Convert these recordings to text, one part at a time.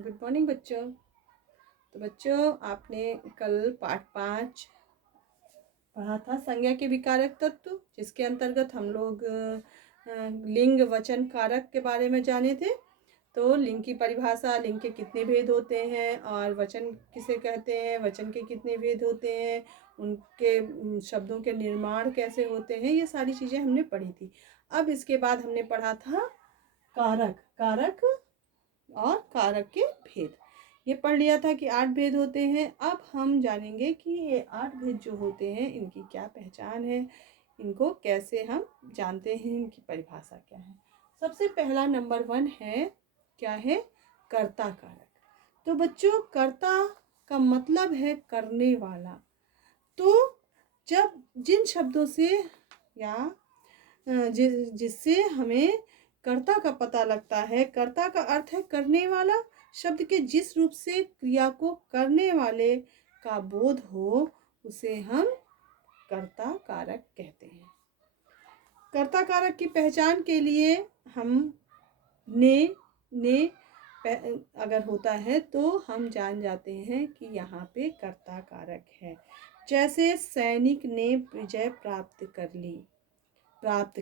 Good morning बच्चों। तो बच्चों, आपने कल पाठ 5 पढ़ा था संज्ञा के विकारक तत्व, जिसके अंतर्गत हम लोग लिंग वचन कारक के बारे में जाने थे। तो लिंग की परिभाषा, लिंग के कितने भेद होते हैं और वचन किसे कहते हैं, वचन के कितने भेद होते हैं, उनके शब्दों के निर्माण कैसे होते हैं, ये सारी चीज़ें हमने पढ़ी थी। अब इसके बाद हमने पढ़ा था कारक कारक और कारक के भेद। ये पढ़ लिया था कि 8 भेद होते हैं। अब हम जानेंगे कि ये 8 भेद जो होते हैं इनकी क्या पहचान है, इनको कैसे हम जानते हैं, इनकी परिभाषा क्या है। सबसे पहला नंबर 1 है, क्या है? कर्ता कारक। तो बच्चों, कर्ता का मतलब है करने वाला। तो जब जिन शब्दों से या जिससे हमें कर्ता का पता लगता है, कर्ता का अर्थ है करने वाला। शब्द के जिस रूप से क्रिया को करने वाले का बोध हो, उसे हम कर्ता कारक कहते हैं। कर्ता कारक की पहचान के लिए हम ने अगर होता है तो हम जान जाते हैं कि यहाँ पे कर्ता कारक है। जैसे सैनिक ने विजय प्राप्त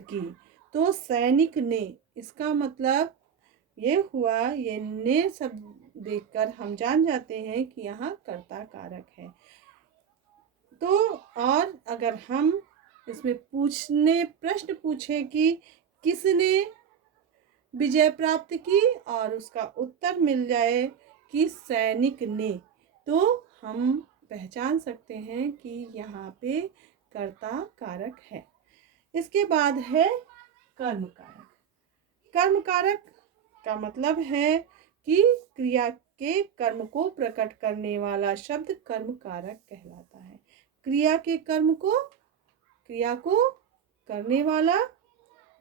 की, तो सैनिक ने, इसका मतलब ये हुआ, ये ने शब्द देखकर हम जान जाते हैं कि यहाँ कर्ता कारक है। तो और अगर हम इसमें प्रश्न पूछे कि किसने विजय प्राप्त की और उसका उत्तर मिल जाए कि सैनिक ने, तो हम पहचान सकते हैं कि यहाँ पे कर्ता कारक है। इसके बाद है कर्म कारक। कर्म कारक का मतलब है कि क्रिया के कर्म को प्रकट करने वाला शब्द कर्म कारक कहलाता है। क्रिया के कर्म को, क्रिया को करने वाला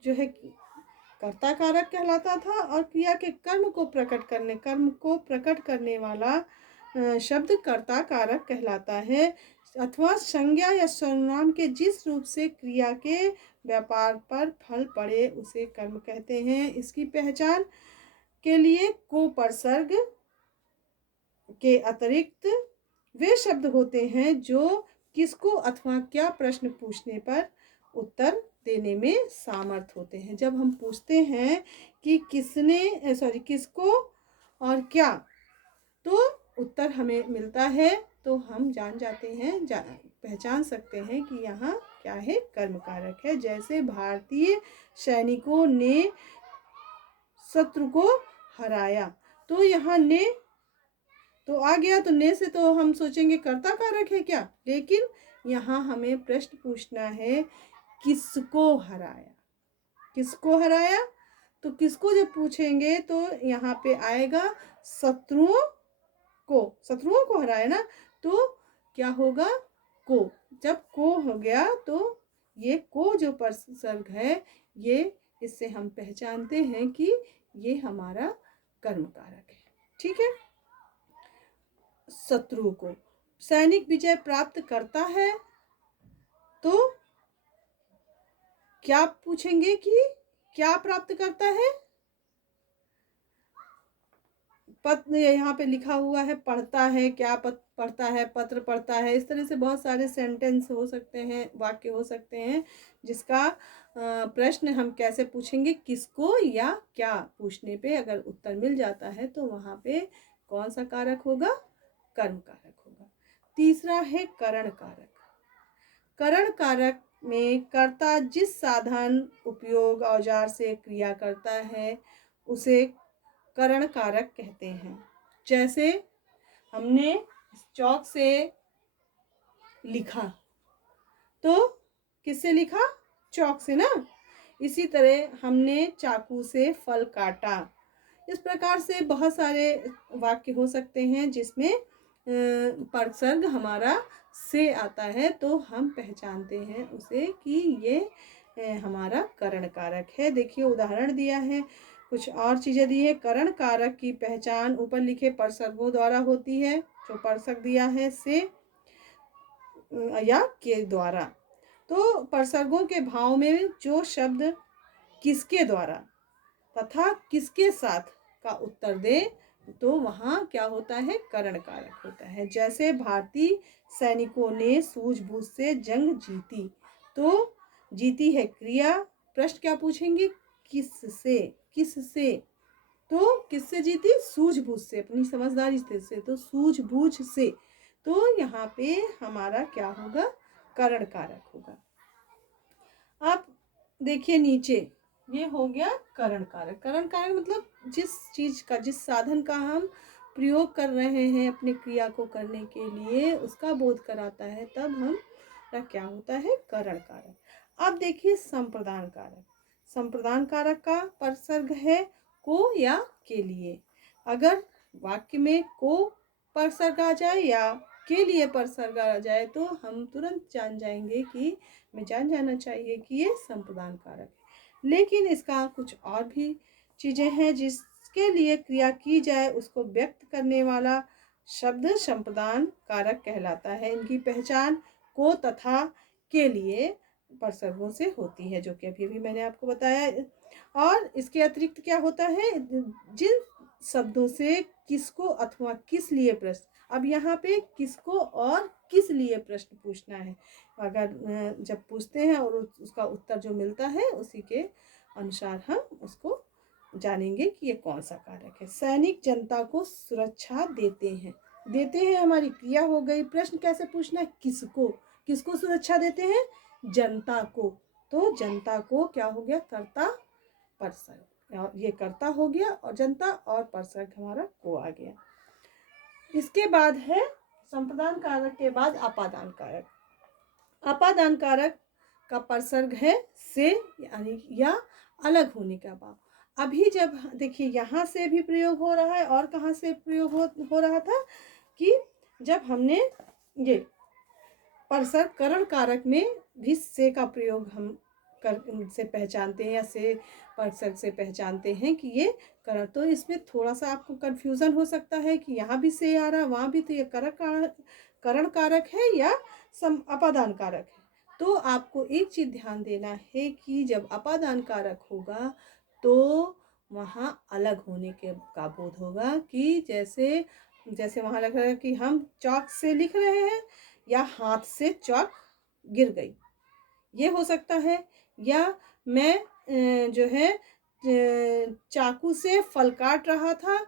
जो है कर्ता कारक कहलाता था, और क्रिया के कर्म को प्रकट करने वाला शब्द कर्ता कारक कहलाता है। अथवा संज्ञा या सर्वनाम के जिस रूप से क्रिया के व्यापार पर फल पड़े उसे कर्म कहते हैं। इसकी पहचान के लिए कोपरसर्ग के अतिरिक्त वे शब्द होते हैं जो किसको अथवा क्या प्रश्न पूछने पर उत्तर देने में सामर्थ होते हैं। जब हम पूछते हैं कि किसको और क्या, तो उत्तर हमें मिलता है, तो हम जान जाते हैं, पहचान सकते हैं कि यहाँ क्या है, कर्म कारक है। जैसे भारतीय सैनिकों ने शत्रु को हराया, तो यहाँ ने तो आ गया, तो ने से तो हम सोचेंगे कर्ता कारक है क्या, लेकिन यहाँ हमें प्रश्न पूछना है किसको हराया। किसको हराया, तो किसको जब पूछेंगे तो यहाँ पे आएगा शत्रुओं को हराया ना, तो क्या होगा, को। जब को हो गया तो ये को जो उपसर्ग है, ये इससे हम पहचानते हैं कि ये हमारा कर्म कारक है। ठीक है। शत्रु को सैनिक विजय प्राप्त करता है, तो क्या पूछेंगे कि क्या प्राप्त करता है। पत्र यहाँ पे लिखा हुआ है पढ़ता है, क्या पढ़ता है, पत्र पढ़ता है। इस तरह से बहुत सारे सेंटेंस हो सकते हैं, वाक्य हो सकते हैं, जिसका प्रश्न हम कैसे पूछेंगे, किसको या क्या पूछने पे अगर उत्तर मिल जाता है तो वहाँ पे कौन सा कारक होगा, कर्म कारक होगा। तीसरा है करण कारक। करण कारक में कर्ता जिस साधन, उपयोग, औजार से क्रिया करता है उसे करण कारक कहते हैं। जैसे हमने चौक से लिखा, तो किससे लिखा, चौक से ना। इसी तरह हमने चाकू से फल काटा। इस प्रकार से बहुत सारे वाक्य हो सकते हैं जिसमें उपसर्ग हमारा से आता है, तो हम पहचानते हैं उसे कि ये हमारा करण कारक है। देखिए उदाहरण दिया है, कुछ और चीज़ें दी है। करण कारक की पहचान ऊपर लिखे परसर्गों द्वारा होती है। जो परसर्ग दिया है से या के द्वारा, तो परसर्गों के भाव में जो शब्द किसके द्वारा तथा किसके साथ का उत्तर दे तो वहाँ क्या होता है, करण कारक होता है। जैसे भारतीय सैनिकों ने सूझबूझ से जंग जीती, तो जीती है क्रिया, प्रश्न क्या पूछेंगे, किससे, किससे, तो किससे जीती, सूझबूझ से, अपनी समझदारी से, तो सूझबूझ से, तो यहाँ पे हमारा क्या होगा, करण कारक होगा। आप देखिए नीचे, ये हो गया करण कारक। करण कारक मतलब जिस चीज का, जिस साधन का हम प्रयोग कर रहे हैं अपने क्रिया को करने के लिए, उसका बोध कराता है, तब हम क्या होता है, करण कारक। अब देखिए संप्रदान कारक। संप्रदान कारक का परसर्ग है को या के लिए। अगर वाक्य में को परसर्ग आ जाए या के लिए परसर्ग आ जाए तो हम तुरंत जान जाएंगे कि हमें जान जाना चाहिए कि ये संप्रदान कारक है। लेकिन इसका कुछ और भी चीजें हैं जिसके लिए क्रिया की जाए उसको व्यक्त करने वाला शब्द संप्रदान कारक कहलाता है। इनकी पहचान को तथा के लिए परसर्गों से होती है, जो कि अभी अभी मैंने आपको बताया। और इसके अतिरिक्त क्या होता है, जिन शब्दों से किसको अथवा किस लिए प्रश्न, अब यहाँ पे किसको और किस लिए प्रश्न पूछना है, अगर जब पूछते हैं और उसका उत्तर जो मिलता है उसी के अनुसार हम उसको जानेंगे कि ये कौन सा कारक है। सैनिक जनता को सुरक्षा देते हैं, देते हैं हमारी क्रिया हो गई। प्रश्न कैसे पूछना है, किसको, किसको सुरक्षा देते हैं, जनता को, तो जनता को क्या हो गया, कर्ता परसर्ग, ये कर्ता हो गया और जनता और परसर्ग हमारा को आ गया। इसके बाद है संप्रदान कारक के बाद अपादान कारक। अपादान कारक का परसर्ग है से, यानी या अलग होने का भाव। अभी जब देखिए यहाँ से भी प्रयोग हो रहा है और कहाँ से प्रयोग हो रहा था कि जब हमने ये परसर्ग करण कारक में भी से का प्रयोग हम से पहचानते हैं या से परसर्ग से पहचानते हैं कि ये करण, तो इसमें थोड़ा सा आपको कंफ्यूजन हो सकता है कि यहाँ भी से आ रहा, वहाँ भी, तो ये करण कारक है या अपादान कारक है। तो आपको एक चीज ध्यान देना है कि जब अपादान कारक होगा तो वहाँ अलग होने के का बोध होगा, कि जैसे जैसे वहाँ लग रहा है कि हम चौक से लिख रहे हैं या हाथ से चौक गिर गई, ये हो सकता है। या मैं जो है चाकू से फल काट रहा था,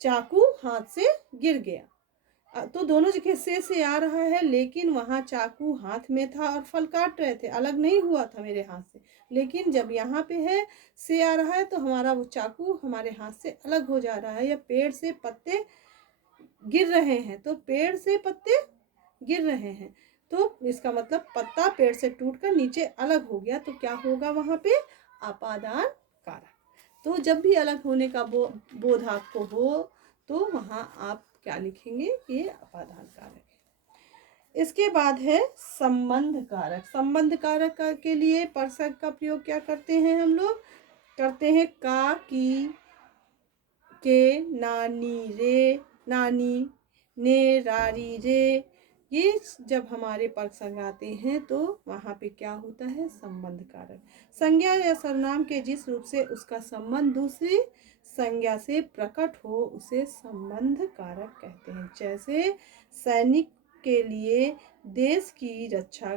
चाकू हाथ से गिर गया, तो दोनों जगह से आ रहा है, लेकिन वहाँ चाकू हाथ में था और फल काट रहे थे, अलग नहीं हुआ था मेरे हाथ से। लेकिन जब यहाँ पे है से आ रहा है तो हमारा वो चाकू हमारे हाथ से अलग हो जा रहा है। या पेड़ से पत्ते गिर रहे हैं, तो पेड़ से पत्ते गिर रहे हैं, तो इसका मतलब पत्ता पेड़ से टूटकर नीचे अलग हो गया, तो क्या होगा वहाँ पे, अपादान कारक। तो जब भी अलग होने का बोध आपको हो तो वहाँ आप क्या लिखेंगे, ये अपादान कारक है। इसके बाद है संबंध कारक। संबंध कारक के लिए परसर्ग का प्रयोग क्या करते हैं, हम लोग करते हैं का, की, के, नानी, रे, नानी, ने, रारी, रे। ये जब हमारे परसर्ग आते हैं तो वहाँ पे क्या होता है, संबंध कारक। संज्ञा या सर्वनाम के जिस रूप से उसका संबंध दूसरी संज्ञा से प्रकट हो उसे संबंध कारक कहते हैं। जैसे सैनिक के लिए देश की रक्षा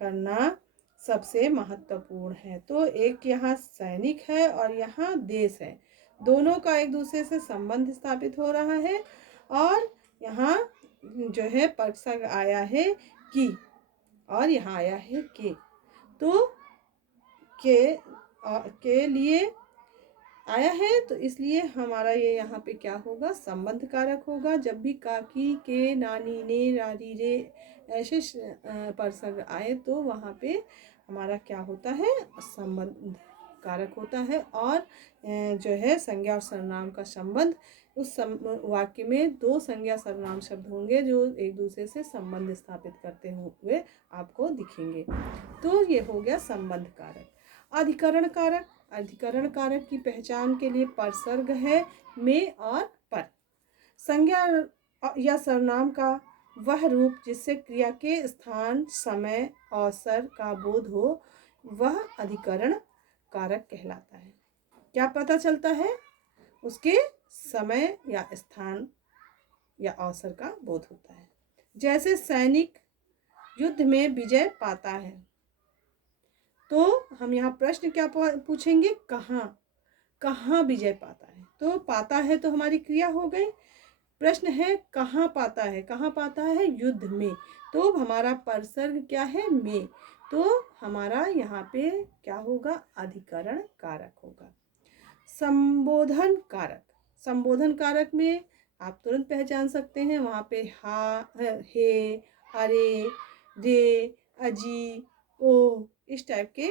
करना सबसे महत्वपूर्ण है, तो एक यहाँ सैनिक है और यहाँ देश है, दोनों का एक दूसरे से संबंध स्थापित हो रहा है। और यहाँ जो है परसर्ग आया है की और यहाँ आया है के, तो के लिए आया है, तो इसलिए हमारा ये यहाँ पे क्या होगा, संबंध कारक होगा। जब भी काकी, के, नानी, ने, रारी, रे ऐसे परसर्ग आए तो वहाँ पे हमारा क्या होता है, संबंध कारक होता है। और जो है संज्ञा और सर्वनाम का संबंध, उस वाक्य में दो संज्ञा सर्वनाम शब्द होंगे जो एक दूसरे से संबंध स्थापित करते हुए आपको दिखेंगे, तो ये हो गया संबंध कारक। अधिकरण कारक। अधिकरण कारक की पहचान के लिए परसर्ग है में और पर। संज्ञा या सर्वनाम का वह रूप जिससे क्रिया के स्थान, समय, अवसर का बोध हो वह अधिकरण कारक कहलाता है। क्या पता चलता है, उसके समय या स्थान या अवसर का बोध होता है। जैसे सैनिक युद्ध में विजय पाता है, तो हम यहाँ प्रश्न क्या पूछेंगे, कहाँ विजय पाता है। तो पाता है तो हमारी क्रिया हो गई, प्रश्न है कहाँ पाता है, कहाँ पाता है, युद्ध में। तो हमारा परसर्ग क्या है, में। तो हमारा यहाँ पे क्या होगा, अधिकरण कारक होगा। संबोधन कारक, संबोधन कारक में आप तुरंत पहचान सकते हैं, वहाँ पे हा, हे, अरे, रे, अजी, ओ, इस टाइप के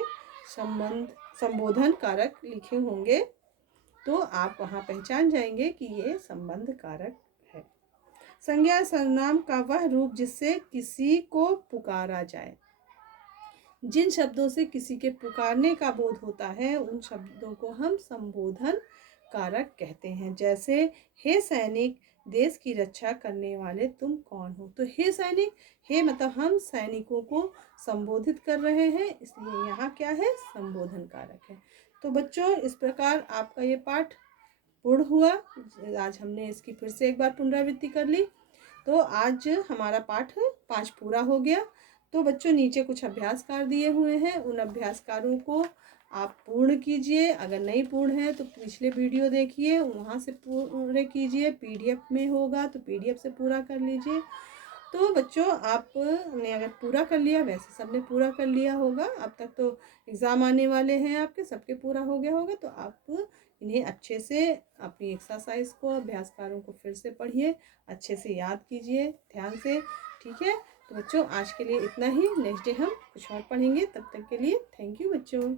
संबोधन कारक लिखे होंगे, तो आप वहाँ पहचान जाएंगे कि ये संबंध कारक है। संज्ञा सर्वनाम का वह रूप जिससे किसी को पुकारा जाए। जिन शब्दों से किसी के पुकारने का बोध होता है उन शब्दों को हम संबोधन कारक कहते हैं। जैसे हे सैनिक, देश की रक्षा करने वाले तुम कौन हो। तो हे सैनिक, हे मतलब हम सैनिकों को संबोधित कर रहे हैं, इसलिए यहाँ क्या है, संबोधन कारक है। तो बच्चों, इस प्रकार आपका ये पाठ पूर्ण हुआ। आज हमने इसकी फिर से एक बार पुनरावृत्ति कर ली, तो आज हमारा पाठ 5 पूरा हो गया। तो बच्चों, नीचे कुछ अभ्यास कार्य दिए हुए हैं, उन अभ्यास कार्यों को आप पूर्ण कीजिए। अगर नहीं पूर्ण है तो पिछले वीडियो देखिए, वहाँ से पूरे कीजिए। पीडीएफ में होगा तो पीडीएफ से पूरा कर लीजिए। तो बच्चों, आपने अगर पूरा कर लिया, वैसे सबने पूरा कर लिया होगा, अब तक तो एग्ज़ाम आने वाले हैं आपके, सबके पूरा हो गया होगा। तो आप इन्हें अच्छे से अपनी एक्सरसाइज को, अभ्यास कार्यों को फिर से पढ़िए, अच्छे से याद कीजिए ध्यान से, ठीक है। तो बच्चों, आज के लिए इतना ही। नेक्स्ट डे हम कुछ और पढ़ेंगे, तब तक के लिए थैंक यू बच्चों।